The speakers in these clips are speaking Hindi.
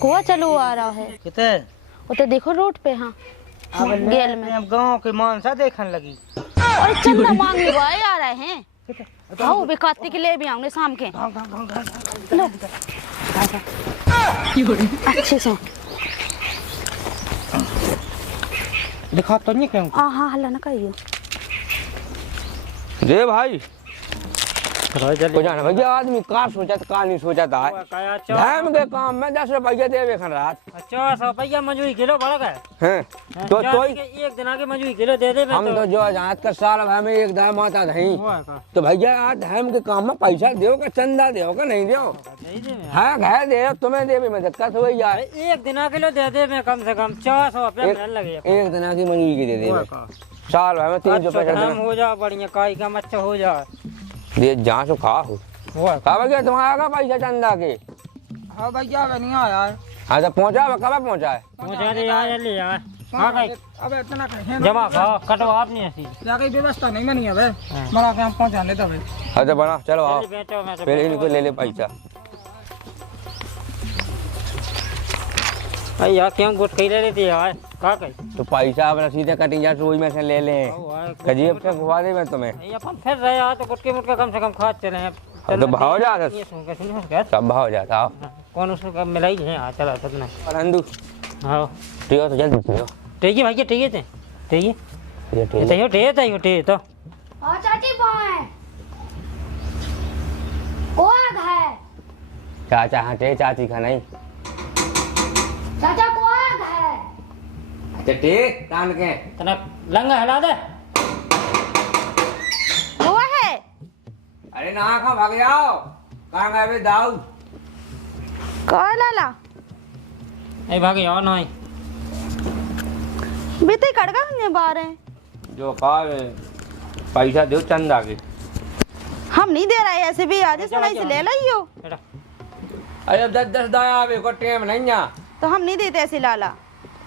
कुआ चलो आ रहा है कितने वो तो देखो रोड पे। हाँ गेल में अब गांव के मानसा देखने लगी और चंदा मांगने भाई आ रहे हैं। आओ बेकाते के ले भी आऊंगे शाम के। लो अच्छे से दिखा तो नहीं क्यों हाँ हल्ला ना करियो दे भाई हो जाना भैया आदमी का सोचा का नहीं सोचा था धर्म के काम में 10 रुपया देवे खन रात 50 रुपया मजूरी किलो बढ़ गए हैं तो एक दिन आगे मजूरी किलो दे दे हम तो जो जात का साल भर में एक दाम आता नहीं तो भैया आज धर्म के काम में पैसा दो का चंदा दो का नहीं दो हाँ घर दे तुम्हें दे में दिक्कत हो यार एक दिन किलो दे दे में कम से कम 400 रुपया लगे एक दिन की मजूरी की दे दे साल भर में 300 पैसा हो जा बढ़िया काई का मच्छा हो जा दे जहाँ से खा हो भैया तुम्हारा का पैसा चंदा के हाँ भैया नहीं आया हाँ तो पहुँचा कब पहुँचा है पहुँचा दे यार ले यार अब इतना जमा कटवा आपने ऐसी जाके व्यवस्था नहीं बनी है भाई मरा के हम पहुँचा लेता भाई हाँ तो बना चलो आओ पहले इनको ले ले पैसा भाई यार क्यों गुट कही ले लेती है यार का कही तो पैसा अपना सीधे कटिंग जा वही में से ले ले गजीब से खुआ दे मैं तुम्हें अपन फिर रहे यार तो गुटके मुटके कम से कम खा चले तो भाव जाता सब भाव जाता आओ कौन उसको मिलाई है हाँ चला सतना नंदू हाँ ठीक है तो जल्दी पियो ठीक है भैया ठीक है ठीक है ठीक तो चाची है कौन है चाचा हाँ टे चाची का नहीं चाचा कौन है अच्छा ठीक कान के तना लंगा हिला दे वो है अरे ना खा भाग जाओ कहाँ गए बे दाऊ कौन लाला ए भागे और नहीं बीते कड़का हमने बारे जो खा पैसा दो चंदा के हम नहीं दे रहे ऐसे भी आज सुनाई से ले लियो अरे 10 दाया आवे को टाइम नहीं है तो हम नहीं देते ऐसे लाला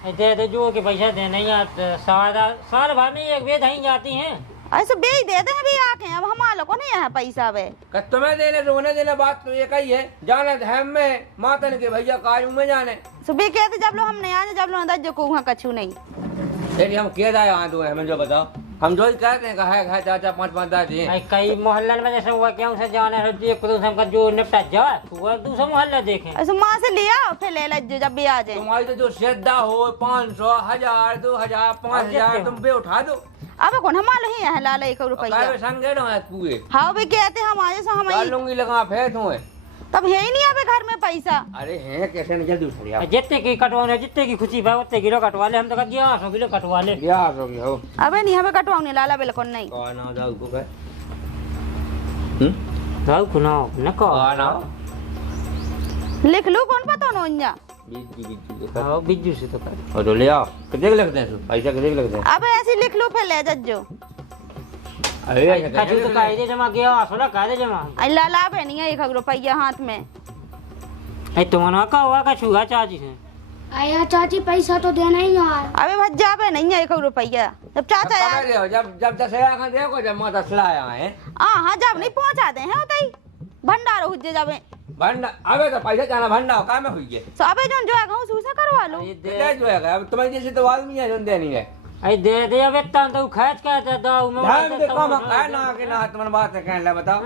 दे दे जो के पैसा दे नहीं यार साल भर में एक बेद ही जाती हैं ऐसे बे ही देते हैं भी आके अब हमारे लोग को नहीं है पैसा वे तुम्हें देने रोने देने बात तो ये कही है जाने हम में मातन के भैया काजू में जाने सुबह कहते जब लोग हम नहीं आने जब लोग दस जो को वहाँ कछू नहीं तेरी हम के दाए वहाँ दो हमें जो बताओ हम जो ही कहते हैं है चाचा 5-5 दादी कई मोहल्ले में जैसे हुआ क्यों से जाने एक का जो निपटा जाए वो दूसरा मोहल्ला देखे ऐसे माँ से लिया फिर ले लो जब भी आ जाए तुम्हारी तो जो श्रद्धा हो 500 1000 2000 5000 तुम पे उठा दो अब कौन हमारे ही है लाला 1 रुपया संगे ना पूरे हाँ भी कहते हम आए से हम लूंगी लगा फेंक हूँ तब है ही नहीं अबे घर में पैसा अरे हैं कैसे नहीं जल्दी उठा जितने की कटवाने जितने की खुशी भाई उतने किलो कटवा ले हम तो 1100 किलो कटवा ले 1100 हो अबे नहीं हमें कटवाने लाला बिल्कुल नहीं कौन ना दाऊ को कह दाऊ कुनाओ न को ना लिख लो कौन पता नोन्या बिज्जू बिज्जू से तो कर और ले आओ कितने लगते हैं पैसा कितने लगते हैं अब ऐसे लिख लो फिर ले जज्जो अरे कछु तो कायदे जमा किया असला कायदे जमा लाला पे नहीं है 1 रुपया हाथ में ए तुमने का हुआ का छुआ चाची से आया चाची पैसा तो देना ही यार अबे भज्जा पे नहीं है 1 रुपया जब चाचा यार जब 10,000 का देखो जब माता सलाया है हां जब नहीं पहुंचाते हैं होतई भंडार हुज्जे जावे भंडा अबे तो पैसा जाना भंडा का में हुई है तो अबे जो है गांव सूसा करवा लो ये जो है अब तुम्हारे जैसे तो आदमी है जो देनी है आई दे दे अब इतना तो खर्च का था दाऊ में हम के कम है ना के ना तुम्हारी बात है कहने ले बताओ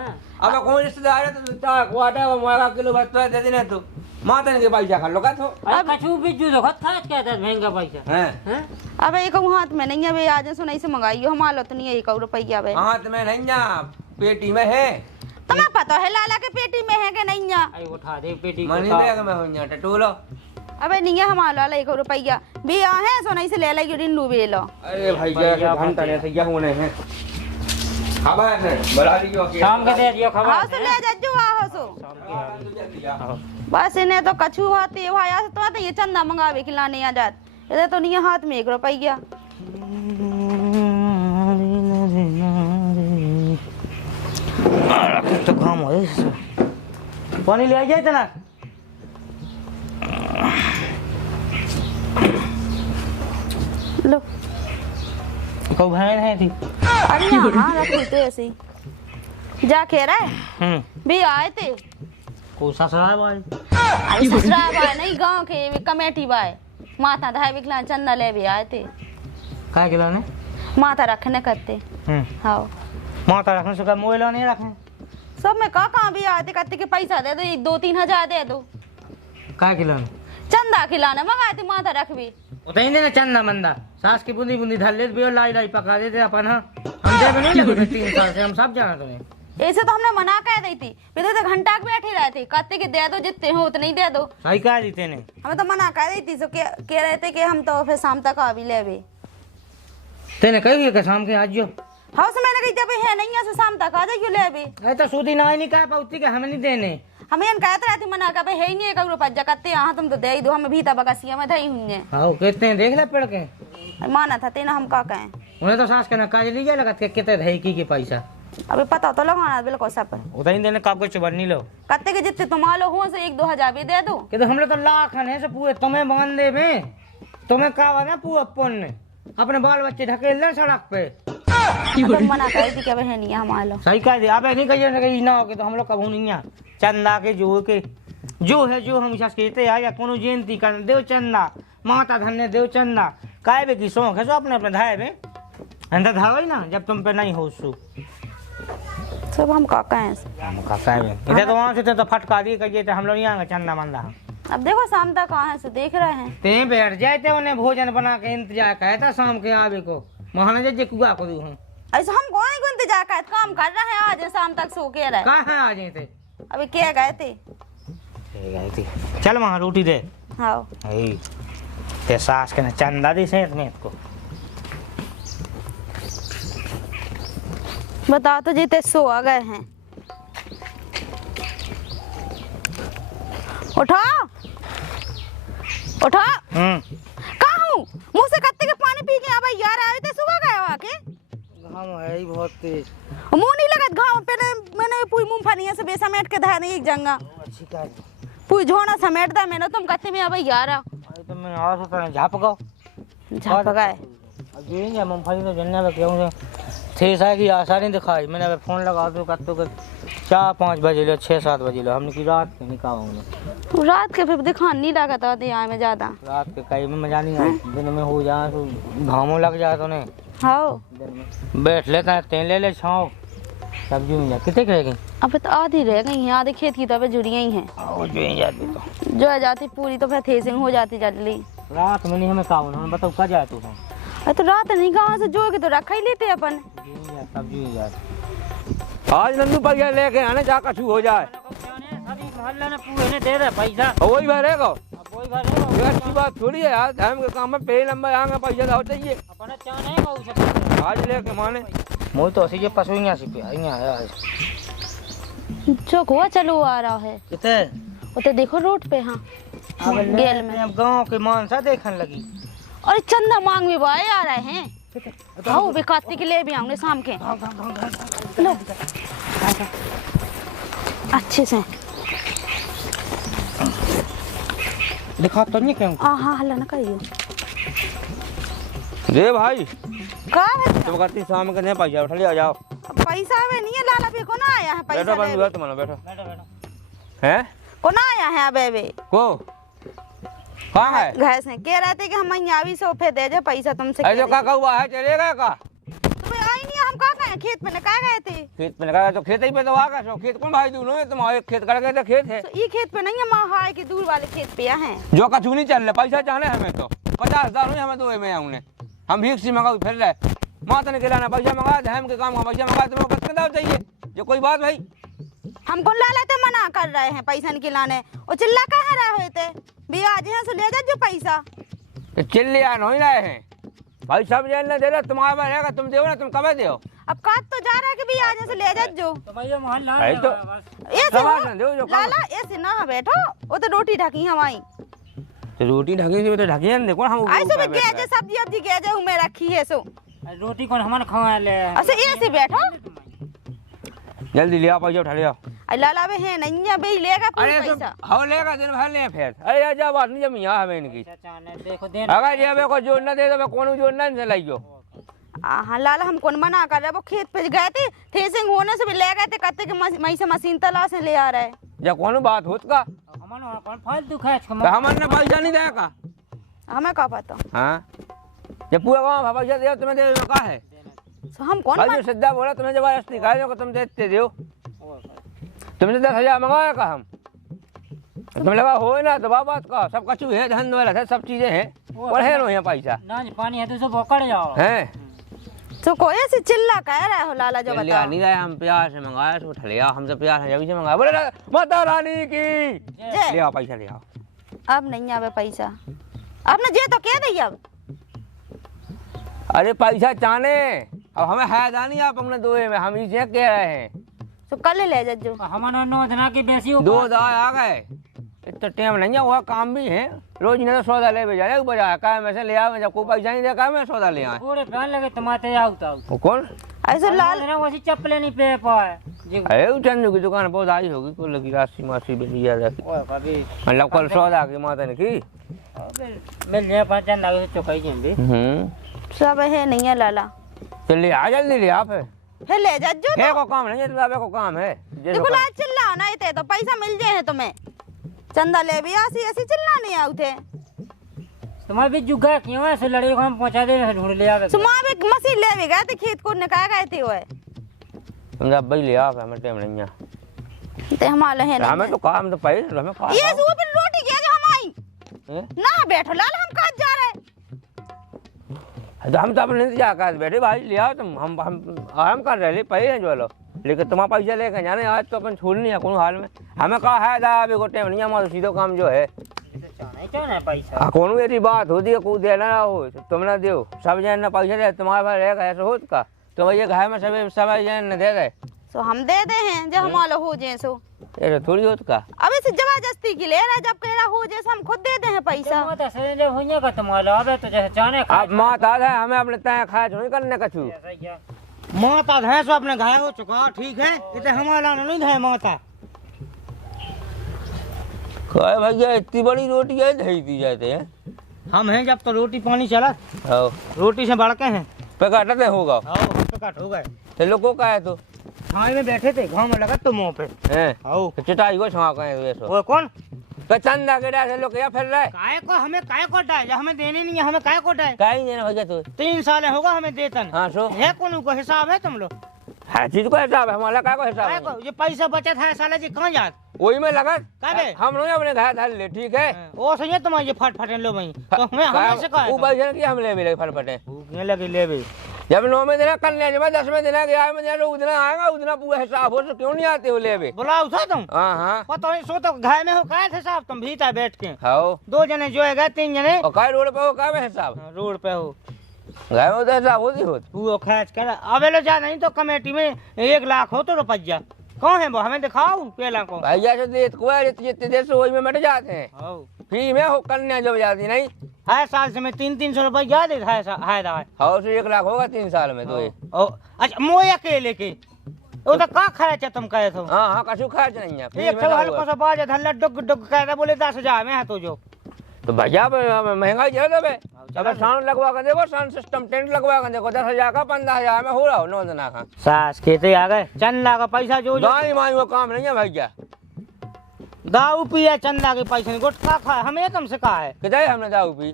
अब कौन रिश्तेदार है तो क्वार्टर मोगा किलो बस तो दे देने तो मातन के पैसा खा लो का तो अब कछु बिज्जू तो खत खर्च का था महंगा पैसा हैं अब 1 हाथ में नहीं है वे आज सुनाई से मंगाइयो हमारा तो नहीं है 1 रुपया वे हाथ में नहीं ना पेटी में है तुम्हें पता है लाला के पेटी में है कि नहीं है आई उठा दे पेटी मनी बैग में हो टटोलो अबे नहीं है हमारा वाला 1 रुपया भी आ है सोनाई से ले ला गिरिन लू बे लो अरे भाई जरा घंटा ने से क्या होने हैं खबर है बड़ा लियो के शाम के दे दियो खबर हां तो ले जज्जू आ सो बस इन्हें तो कछु होती है भाई आज तो ये चंदा मंगावे खिलाने आ जात इधर तो नहीं है हाथ में 1 रुपया तो काम हो पानी ले आ जाए तना लो को बहन है थी अरे हां रखी तो ऐसे जा कह रहा है भी आए थे को ससुराल भाई अरे ससुरा भाई नहीं गांव के वे कमेटी भाई माता धाय विकला चंदा ले भी आए थे काय खिलाने माता रखने करते हाँ माता रखने से का मोबाइल नहीं रखें सब में कहाँ भी आते करते के पैसा दे दो 2-3 हजार दे दो काय खिलाने चंदा खिलाना मंगाते माता रख भी उतई देना चंदा मंदा सास की बूंदी बूंदी धर ले भी लाई लाई पका देते अपन हम दे नहीं लगे 3 साल से हम सब जाना तुम्हें ऐसे तो हमने मना कर दी थी फिर तो घंटा बैठे रहे थे कहते कि दे दो जितने हो उतने ही दे दो सही कह दी तेने हमें तो मना कर दी थी तो कह रहे थे कि हम तो फिर शाम तक आ भी ले भी तेने कही कि शाम के आज जो हाँ से मैंने कही जब है नहीं है शाम तक आ जाइयो ले भी तो सूदी ना ही नहीं कह पाती के हमें नहीं देने हमें कहते रहते मना कर है ही नहीं एक रुपया जगते यहाँ तुम तो दे ही दो हमें भी बकसिया में दही हुई है हाँ कहते हैं देख ले पड़ के माना था तेना हम का कहें उन्हें तो सास के ना काज लीजिए लगत के कितने धई की पैसा अभी पता तो लगाना बिल्कुल सब उतई देने का कुछ बन नहीं लो कहते कि जितने तुम लो हो से 1-2 हजार भी दे दो कि तो हम लोग तो लाख है से पूरे तुम्हें बांध दे में तुम्हें कहा ना पूरा अपन ने अपने बाल बच्चे ढकेल ले सड़क पे तो मना कर दी कि अब है नहीं हमारे लो सही कह दे आप नहीं कहिए ना हो के तो हम लोग कबू नहीं चंदा के जो है जो हम कहते हैं या कोनो जयंती कर देव चंदा माता धन्य देव चंदा काय बे की शौक है जो अपने अपने धाय में अंदर धावे ना जब तुम पे नहीं हो सु सब हम का कहें हम का कहे इधर तो वहां से तो फटका दी कहिए तो हम लोग नहीं आएंगे चंदा मंदा अब देखो शाम तक कहाँ है से देख रहे हैं ते बैठ जाए थे उन्हें भोजन बना के इंतजार कहता शाम के आवे को महाराज जी कुआ को दूं ऐसे हम कौन को इंतजार कर काम कर रहे हैं आज शाम तक सो के रहे कहाँ है आ जाए थे अभी क्या गए थे चल वहाँ रोटी दे हाँ ते सास के ना चंदा दी सेठ में को बताओ तो जीते सो आ गए हैं उठा उठा कहाँ हूँ मुँह से कत्ते के पानी पी के अब यार आए थे सुबह गए वहाँ के घाम है ही बहुत तेज मुँह नहीं लगत घाव पे मैंने पूरी मूंगफली से बेसमेट के धाने एक जंगा अच्छी काज पूरी झोना समेट दा मैंने तुम कत्ते में अब यार तो मैं आवाज होता है झाप गो झाप गए अब ये नहीं मूंगफली तो जन्ने में क्यों थे सा की आशा नहीं दिखाई मैंने अब फोन लगा दो कत्तो के 4-5 बजे लो 6-7 बजे लो हमने की रात के निकाल रात के फिर दिखान नहीं लगा था यहाँ में ज्यादा रात के कई में मजा नहीं आता दिन में हो जाए तो घामों लग जाए तो नहीं हाँ बैठ लेता है तेल ले ले छाओ सब्जी में जा कितने कहेगी अब तो आधी रह गई हैं आधे खेत की तो अभी जुड़ी ही हैं जो है जाती पूरी तो फिर थ्रेसिंग हो जाती जल्दी रात में नहीं हमें काम हमें बताओ कहाँ जाए तू अरे तो रात नहीं गाँव से जो के तो रखा ही लेते अपन सब्जी में जा आज नंदू पर गया लेके आने जा कछु हो जाए दे रहे पैसा वही भरेगा ये अच्छी बात थोड़ी है यार धर्म के काम में पहले नंबर आएंगे पैसा तो चाहिए आज लेके माने मोई तो ऐसी पशु यहाँ से पे यहाँ जो हुआ चलो आ रहा है कितने उते देखो रोड पे हाँ गेल में अब गाँव के मानसा देखने लगी और चंदा मांग में भाई आ रहे हैं आओ बेकाती के ले भी आऊंगे शाम के लो अच्छे से दिखा तो नहीं क्यों हाँ हल्ला ना करियो रे भाई का है तुम कहती शाम के नहीं पैसा उठा लिया जाओ पैसा में नहीं है लाला पे को ना आया है पैसा बैठो बंधु तुम्हारा बैठो हैं को ना आया है अबे को कहाँ है घर से कह रहे थे कि हम यहाँ भी सोफे दे दे पैसा तुमसे ऐसे का हुआ है चलेगा का तुम्हें आई नहीं हम कहाँ गए खेत में कहाँ गए थे खेत पे लगा तो खेत ही पे तो आगा सो खेत कौन भाई दोनों है तुम्हारे खेत कर गए तो खेत है तो ये खेत पे नहीं है माँ हाय के दूर वाले खेत पे हैं जो कछु नहीं चल रहा पैसा चाहने हमें तो 50,000 हुए हमें तो में आऊँ हम भीख सी मंगा फिर रहे माता ने खिलाना पैसा मंगा हम के काम का पैसा मंगा तुम्हें कितने दाव चाहिए जो कोई बात भाई हमको लाला तो मना कर रहे हैं पैसा निकलाने और चिल्ला कहाँ रहे थे भैया आज यहाँ से ले जा जो पैसा चिल्ले आ नहीं रहे हैं भाई सब जेल ने दे रहे तुम्हारे में रहेगा तुम दो ना तुम कब दो अब काट तो जा रहा है कि भैया आज यहाँ से ले जा जो तो ऐसे लाला ऐसे ना बैठो वो तो रोटी ढकी हमारी तो रोटी ढकी से तो ढकी है देखो हम ऐसे में गया सब्जी अब्जी गया जो मैं रखी है सो रोटी कौन हमारे खवा ले ऐसे ऐसे बैठो जल्दी लिया पैसा उठा लिया लाला बे है नहीं है बे लेगा पैसा हाँ लेगा दिन भर ले फिर अरे यार जा बात नहीं जब यहाँ हमें इनकी देखो दे अगर ये मेरे को जोड़ना दे तो मैं कौन जोड़ना नहीं लाइयो हाँ लाला हम कौन मना कर रहे वो खेत पे गए थे थ्रेसिंग होने से भी ले गए थे कहते कि मई से मशीन तला से ले आ रहे जब कौन बात होत का हमारा कौन फालतू खर्च तो हमने पैसा नहीं देगा का हमें का पता। हाँ जब पूरा गाँव पैसा दे तुम्हें दे का है तो हम कौन भाई जो सीधा बोला तुम्हें जबरदस्ती कहा तुम देते दो तुमने 10,000 मंगाया का हम तुम्हें लगा हो ना तो बात का सब कछु है धन वाला है सब चीजें हैं पढ़े लो यहाँ पैसा ना पानी है तो सब पकड़ जाओ हैं तो कोई ऐसी चिल्ला कह रहा हो लाला जो लिया बता। नहीं रहा हम प्यार से मंगाया तो उठा लिया हमसे प्यार है जब से मंगाया बोले माता रानी की जय। ले आओ पैसा ले आओ अब नहीं आवे पैसा आपने जे तो कह दी अब। अरे पैसा चाने अब हमें है नहीं आप अपने दोए में हम इसे कह रहे हैं तो कल ले जज्जो। हमारा 9 दिन की बेसी दो दाए आ गए इतना टाइम नहीं है हुआ काम भी है रोज ने तो सौदा ले भेजा है बजा का में से ले आओ जब कोई पैसा नहीं देगा मैं सौदा ले आए पूरे फैन लगे टमाटे आउता वो कौन ऐसे लाल ना वैसी चप्पलें नहीं पे पाए जी है चंदू की दुकान बहुत आई होगी कोई लगी राशि मासी बेली ज्यादा की ओए कभी मतलब कल सौदा की माता ने की मिल जाए 5 लगे चुकाई जेंदी सब है नहीं है लाला। चलिए आ जल्दी ले आप फिर ले जज्जो है को काम नहीं है तो को काम है देखो लाल चिल्ला ना इते तो पैसा मिल जाए तुम्हें चंदा ले भी ऐसी ऐसी चिल्ला नहीं आउथे तुम्हारे भी जुगा क्यों है से लड़े को हम पहुंचा दे ढूंढ ले आवे सुमा भी मशीन ले भी गए थे खेत को निकाल गए थे ओए तुम जब भाई ले आप हमें टाइम नहीं है ते हमारे है नहीं हमें तो काम तो पाई हमें काम ये सु फिर रोटी के जो हम आई ना बैठो लाल हम कहाँ जा रहे तो हम तो अपने इंतजार कर बैठे भाई ले आओ तुम हम आराम कर रहे पहले हैं जो लो लेकिन तुम्हारा पैसा लेकर जाने आज तो अपन छोड़ नहीं है कोई हाल में हमें कहा है दा अभी को टाइम नहीं हमारा सीधो काम जो है चाहे पैसा कौन ऐसी बात होती है कोई देना हो तुम ना दो सब जन ना पैसा दे तुम्हारे पास रहेगा ऐसा हो का तो भैया घर में सब जन दे दे सो हम दे दे हैं जब हमारा हो जाए सो ऐसा थोड़ी होत का अब इस जबरदस्ती की ले रहा जब कह रहा हो जैसे हम खुद दे दे हैं पैसा माता से जब होइए का तुम्हारा आवे तो जैसे चाने खा अब माता है हमें अपने तय खाए नहीं करने का छू माता भैंस अपने घाय हो चुका ठीक है इतने हमारा नहीं घाय माता कहे भैया इतनी बड़ी रोटी है दही दी जाते हैं हम हैं जब तो रोटी पानी चला आओ रोटी से बढ़ के हैं पे काटते होगा आओ हम तो कट हो गए तो लोगों का है तो छाई में बैठे थे गाँव में लगा तो मुँह पे हैं आओ चटाई को छुआ कहे वैसे वो कौन तो चंदा के डाल लोग क्या फिर रहे काय को हमें काय को डाय हमें देने नहीं है हमें काय को डाय का ही देना भैया तो 3 साल होगा हमें देतन हाँ सो है कौन को हिसाब है तुम लोग हर चीज को हिसाब है हमारा का हिसाब काय है को ये पैसा बचत है साला जी कहाँ जात वही में लगा काबे हम लोग अपने घर धर ले ठीक है ओ सही है तुम्हारे फट फटन लो भाई तो हमें से कहा वो पैसा की हम ले भी फटफटे भूखने लगे ले भी जब 9 में देना कल्याण में 10 में देना 11 में देना उतना आएगा उतना पूरा हिसाब हो तो क्यों नहीं आते हो ले भी बुलाओ था तुम हाँ हाँ पता नहीं सो तो घर में हो काय थे साहब तुम भीतर बैठ के खाओ 2 जने जो है 3 जने और काय रोड पे हो काय में हिसाब रोड पे हो घर में तो हिसाब होती होत वो खर्च कर अबे लो जा नहीं तो कमेटी में 1 लाख हो तो रुपया कौन है वो हमें दिखाओ पहला को भैया से देत को जितने देर से वही में मिट जाते हैं फ्री में हो कन्या जब जाती नहीं है साल से मैं 300 रुपया दे है हाउ से 1 लाख होगा 3 साल में तो ये अच्छा मोया अकेले के वो तो का खर्च है तुम कहे तो हाँ हाँ कछु खर्च नहीं है फ्री एक में तो ना हल्का हुआ। सा बाज धल्ला डुग डुग कहता बोले 10,000 में है तो जो तो भैया महंगाई ज्यादा है अगर साउंड लगवा कर देखो साउंड सिस्टम टेंट लगवा कर देखो 10,000 का 15,000 में हो रहा हो 9 दिना का सास खेते आ गए चंदा का पैसा जो गाय माई वो काम नहीं है भैया दाऊ पिया चंदा के पैसे नहीं गुटखा खा हमें कम से कहा है कितने हमने दाऊ पी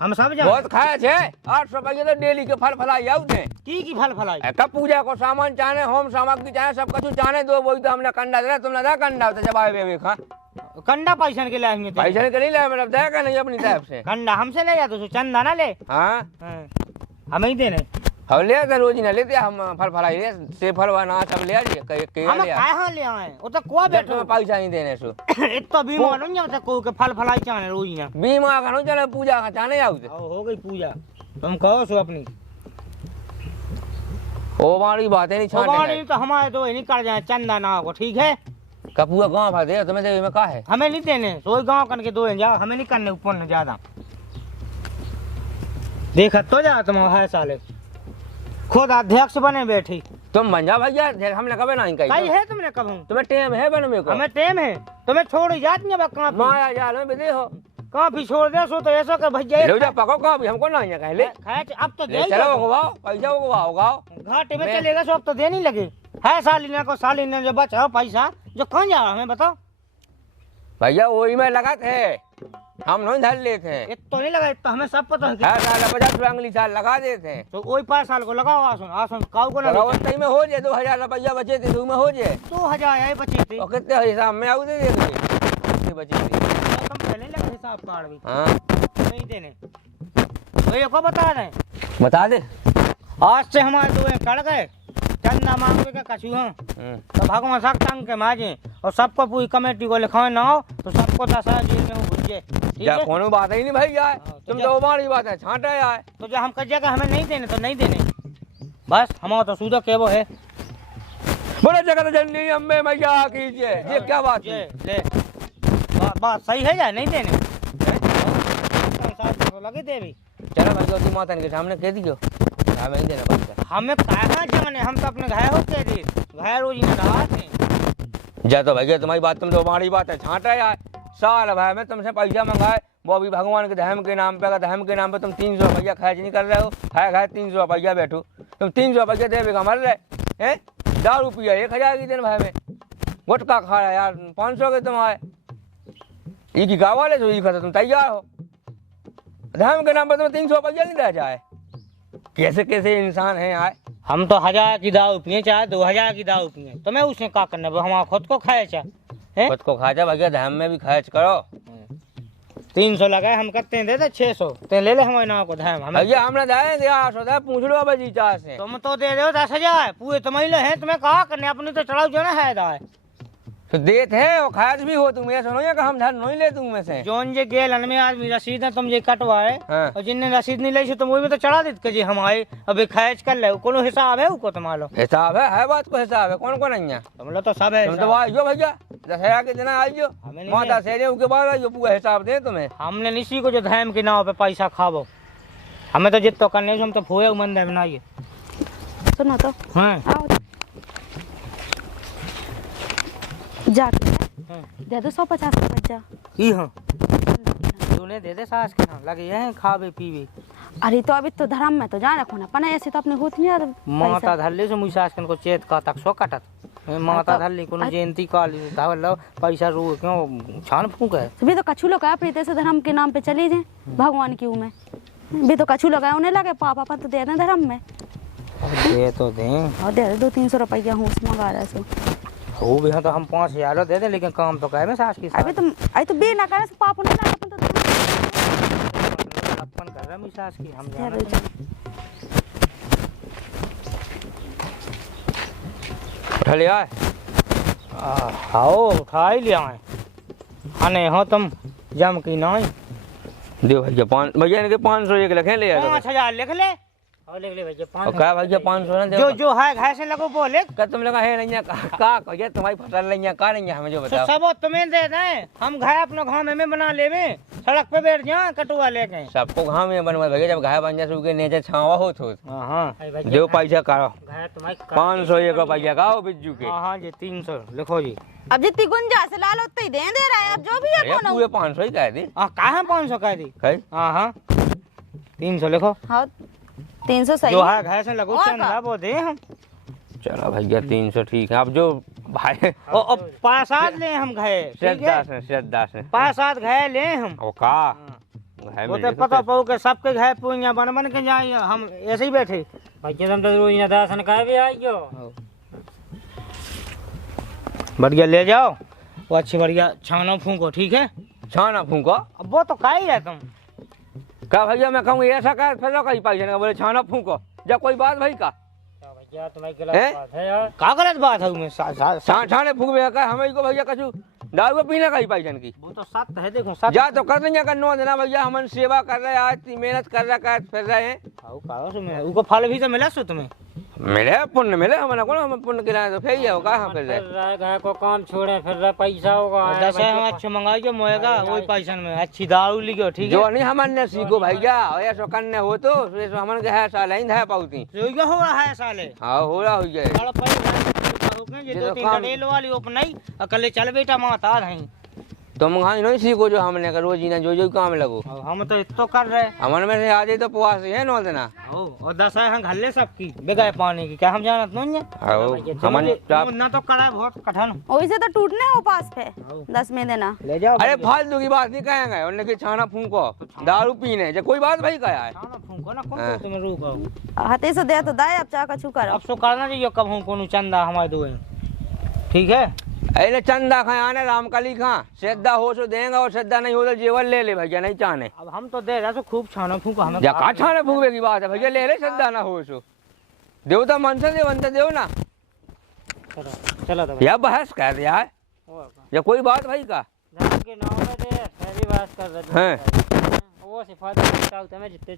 हम सब जान बहुत खाए थे 800 रुपये तो डेली के फल फलाई आउते की फल फलाई कब पूजा को सामान चाहे होम सामग्री चाहे सब कुछ चाहे दो वही तो हमने कंडा दे तुमने दा कंडा होता जब आए वे खा कंडा पैसा के लाएंगे तो पैसा के नहीं ले मतलब देगा नहीं अपनी तरफ से कंडा हमसे ले जा तो चंदा ना ले हाँ हमें ही देने हम ले आते रोज ना लेते हम फल फलाई ले से फल वाना सब ले आइए हम कहाँ ले आए वो तो कुआ बैठो में पैसा नहीं देने सो इतना बीमा नहीं होता को के फल फलाई चाहे रोज ना बीमा का चले पूजा का चाहे आउते हो गई पूजा तुम कहो सो अपनी ओ हमारी बातें नहीं छाने तो हमारे तो नहीं कर जाए चंदा ना हो ठीक है कपूआ गाँव भर दे तुम्हें देवी में कहा है हमें नहीं देने सोई गाँव करके दो जाओ हमें नहीं करने ऊपर न ज्यादा देखा तो जा तुम है साले खुद अध्यक्ष बने बैठी तुम बन जा भैया हमने कभी नहीं कही है तुमने कब तुम्हें टेम है बन में को हमें टेम है तुम्हें छोड़ ही जाती है कहाँ माया जाल में बिजी हो कहाँ भी छोड़ दे सो तो ऐसा कर भैया ले जा पको कहाँ भी हमको नहीं कह ले अब तो दे चलो उगवाओ पैसा उगवाओ गाओ घाटे में चलेगा सो अब तो देने लगे है सालिना को सालिना जो बचा पैसा जो कौन जा रहा हमें बताओ। भैया वही में लगा थे, हम नहीं धर लेते हैं। ये तो नहीं लगा, तो हमें सब पता है हर साल 50 अगली साल लगा देते हैं। तो वही 5 साल को लगाओ। आसन आसन काऊ को ना सही में हो जाए 2000 रुपया बचे थे, में हो जाए 2000 आए बचे थे। और कितने हिसाब में आऊ दे देंगे बचे थे। तुम पहले लगा हिसाब कार्ड भी हाँ नहीं देने, वही को बता रहे बता दे। आज से हमारे 2 कड़ गए चंदा मांगवे का कछु हाँ तो भगवान सब तंग के माजे और सबको पूरी कमेटी को लिखाए ना हो तो सबको 10,000 जेल में हो भुजे। ठीक है, कोनो बात ही नहीं भैया, तुम तो हमारी बात है छांटा है। तो जो हम कह जगह हमें नहीं देने तो नहीं देने, बस हमारा तो सूदा के वो है। बोले जगत जननी अम्बे मैया कीजिए, ये क्या बात है? ले बात सही है या नहीं देने तो लगे देवी। चलो भाई गौरी माता के सामने कह दियो हमें नहीं देना पैसा। हमें कहा जाने, हम तो अपने घर होते थे, घर रोज में रहा जा तो भैया तुम्हारी बात, तुम तो हमारी बात है छांटा यार। साल भाई मैं तुमसे पैसा मंगाए वो भी भगवान के धर्म के नाम पे, धर्म के नाम पे तुम 300 रुपया खर्च नहीं कर रहे हो। खाए 300 रुपया बैठो, तुम 300 रुपया देवे मर रहे हैं। दारू पिया 1000 की दिन भाई में, गुटखा खा रहा यार 500 के तुम आए। ये की गाँव वाले तो तुम तैयार हो, धर्म के नाम पे तुम्हें 300 रुपया नहीं दिया जाए। कैसे कैसे इंसान है यार। हम तो 1000 की दारू पिए चाहे 2000 की दारू पिए, तो मैं उसने क्या करना, हमारा खुद को खाए चाहे खुद को खा जा भैया, धर्म में भी खर्च करो। 300 लगाए हम करते हैं, दे दे 600 ते ले ले हमारे नाम को धर्म। भैया हमने दे 800 पूछ लो बगीचा से। तुम तो दे दो 10,000 पूरे तुम्हारे हैं, तुम्हें कहा करने अपनी तो चढ़ाओ जो ना है दाए तो देते हैं और खर्च भी हो। तुम ये सुनो कि हम धन नहीं ले तुम में से जोन जे गेल में आदमी रसीद है तुम जे कटवाए हाँ। और जिनने रसीद नहीं ली तुम वही में तो चढ़ा देते कि जी हम आए अभी खर्च कर ले, कोनो हिसाब है उको तुम्हारो हिसाब है बात को हिसाब है। कौन कौन है तुम लोग तो सब है तुम तो आइयो भैया 10,000 के दिन आइयो, माता से के बाद आइयो पूरा हिसाब दे तुम्हें। हमने इसी को जो धर्म के नाव पे पैसा खावो, हमें तो जितना करने हम तो फोए मंदिर बनाइए। सुनो तो हाँ आओ जाके दे दो 150 का बच्चा। ई हाँ तूने दे दे सास के नाम लगे हैं खावे पीवे। अरे तो अभी तो धर्म में तो जान रखो ना, पना ऐसे तो अपने होत नहीं यार। माता धल्ले से मुई सास को चेत का तक सो कटत माता धल्ले कोनो जयंती काली धावल पैसा रू क्यों छान फूक है। भी तो कछु लोग है प्रीति से धर्म के नाम पे चले जाए भगवान की में भी तो कछु लोग है उन्हें लगे पापा तो दे दें धर्म में दे तो दें और दे 200-300 रुपया हूँ मंगा रहा सो हो भी तो हम 5,000 दे दें, लेकिन काम तो कहे में सास की अभी तो बे ना करे पाप नहीं ना अपन तो अपन कर रहा मी सास की हम यार उठा ले आए आओ उठा ही लिया है आने हो तुम जम की नहीं दे भैया 5 भैया इनके 500 एक लिखे ले यार 5,000 लिख ले और लिख ले भैया 500 और क्या भैया 500 ना जो जो है घर से लगो बोले क्या तुम लगा है नहीं का भैया तुम्हारी फसल नहीं का नहीं हमें जो बताओ। सब तुम्हें दे दें, हम घर अपना गाँव में बना ले में सड़क पे बैठ जाए कटुआ लेके सबको घाव में बनवा भैया, जब घाय बन जाए उसके नीचे छावा हो तो हाँ जो पैसा करो घर तुम्हारी 500 एक पैसा गाओ बिज्जू के। हाँ जी 300 लिखो जी। अब जितनी गुंजाइश है लाल उतनी दे रहा है, अब जो भी है अरे कौन पूरे 500 ही कह दी। कहाँ 500 कह दी कहीं हाँ 300 लिखो। हाँ 300 सही जो है घर से लगो और चंदा वो दे हम। चलो भैया 300 ठीक है। अब जो भाई और 5-7 ले हम घर श्रद्धा से पाँच घर ले हम ओ का घाय वो में तो पता पाओ के सबके घर पूरियां बन बन के जाइए, हम ऐसे ही बैठे भैया तुम तो रोज दर्शन कर भी आइयो। बढ़िया ले जाओ वो अच्छी बढ़िया छाना फूको ठीक है। छाना फूको अब वो तो का ही है तुम का भैया मैं कहूँ ऐसा कर फिर कहीं पैसा का बोले छाना फूको जब कोई बात भाई का भैया तुम्हारी गलत बात है यार। का गलत बात है उसमें छाने फूक भी कर हमें को भैया कछु दारू पीने का ही पैसा की वो तो सत्य है देखो सत्य जा तो कर देंगे करना देना भैया, हम सेवा कर रहे हैं आज मेहनत कर रहे कर फिर रहे हैं उनको फल भी तो मिला सो तुम्हें मिले पुण्य मिले हमारा कौन हम पुण्य गिराए तो फिर हो कहाँ फिर रहे घर को काम छोड़े फिर रहा पैसा होगा 10 अच्छा मंगाइयो मोएगा वही पैसा में अच्छी दारू लिखो ठीक है। जो नहीं हमने सीखो भैया ऐसा करने हो तो ऐसा हमन के है साल नहीं है पाउती जो हो रहा है साले हाँ हो रहा हो जाए ये 2-3 डडेल वाली ओपन नहीं अकेले चल बेटा माता नहीं तुम हाँ नहीं सीखो जो हमने का रोज ना जो जो काम लगो अब हम तो इतो कर रहे हमारे में से आ जाए तो पुआस है नोल देना और 10 है हम घल्ले सबकी बेगाए पानी की क्या हम जानत नहीं है हमन ना तो कड़ा बहुत कठिन वैसे तो टूटने हो पास पे 10 में देना। ले जाओ अरे फालतू की बात नहीं कहेंगे उन्होंने कि छाना फूको दारू पीने जो कोई बात भाई कहा है खाना फूंको ना कौन तुम्हें रुको हाथे से दे तो दाए अब चा कछु करो। अब सो करना चाहिए कब हूँ कोनो चंदा हमारे दो ठीक है अरे चंदा खाए आने रामकली खा श्रद्धा हो तो देंगे और श्रद्धा नहीं हो तो जेवर ले ले भैया नहीं चाहने अब हम तो दे रहे तो खूब छाना फूंको हमें या का छाने फूकने की बात है भैया ले ले श्रद्धा ना हो सो देवता मन से देवंत देव ना चलो चलो तो या बहस कर दिया है या कोई बात भाई का के नाव में दे पहली बात कर रहे हैं वो सिफात करता हूं तुम्हें जितने